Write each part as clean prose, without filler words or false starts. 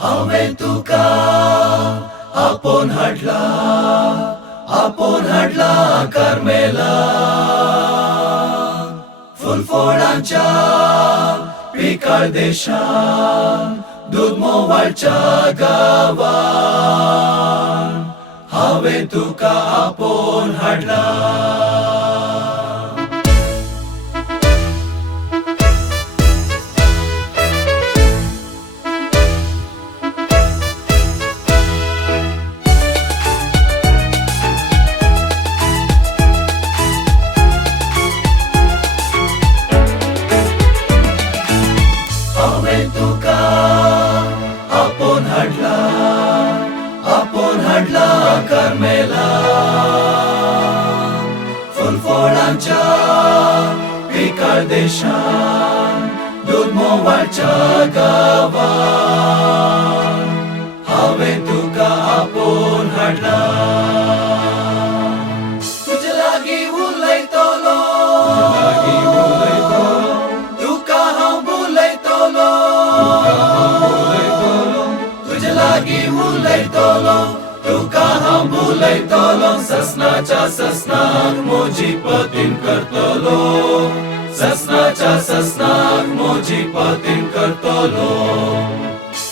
हांवें तुका आपोन हाडला कार्मेला फुलफोडांच्या पिकाळ देशान दूद मोवाळच्या गावान हांवें तुका आपोन हाडला. हांवें तुका आपोन हाडला कार्मेला फुलफोडांच्या पिकाळ देशान दूद मोवाळच्या गावान हांवें तुका आपोन हाडला. तुजे लागीं उलयतलो तुका हांव बुलयतलो तुजे लागीं उलयतलो तुका हांव बुलयतलो ससनाच्या ससनाक मोजी पतीन करतलो ससनाच्या ससनाक मोजी पतीन करतलो.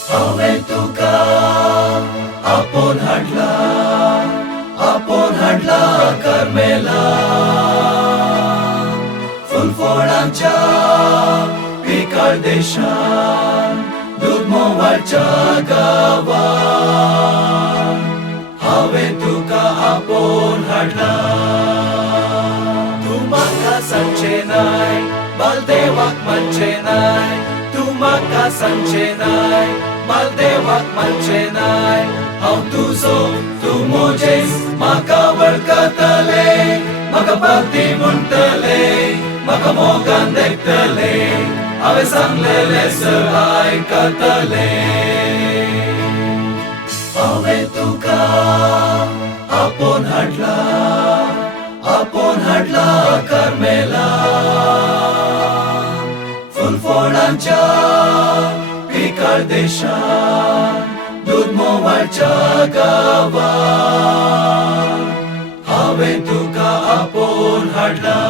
हांवें तुका आपोन हाडला कार्मेला फुलफोडांच्या पिकाळ देशान दूद मोवाळच्या गावान हांवें तुका आपोन हाडला. तूं म्हाका सांगचें नाय बालदेवाक मानचें नाय तूं म्हाका सांगचें नाय बालदेवाक मानचें नाय हांव तुजो तूं मोजेस म्हाका वळखतले म्हाका पती म्हणटले म्हाका मोगान देखतले हांवें सांगलेलें सर आयकतले. हांवें तुका आपोन हाडला कार्मेला फुलफोडांच्या पिकाळ देशान दूद मोवाळच्या गावान हांवें तुका आपोन हाडला.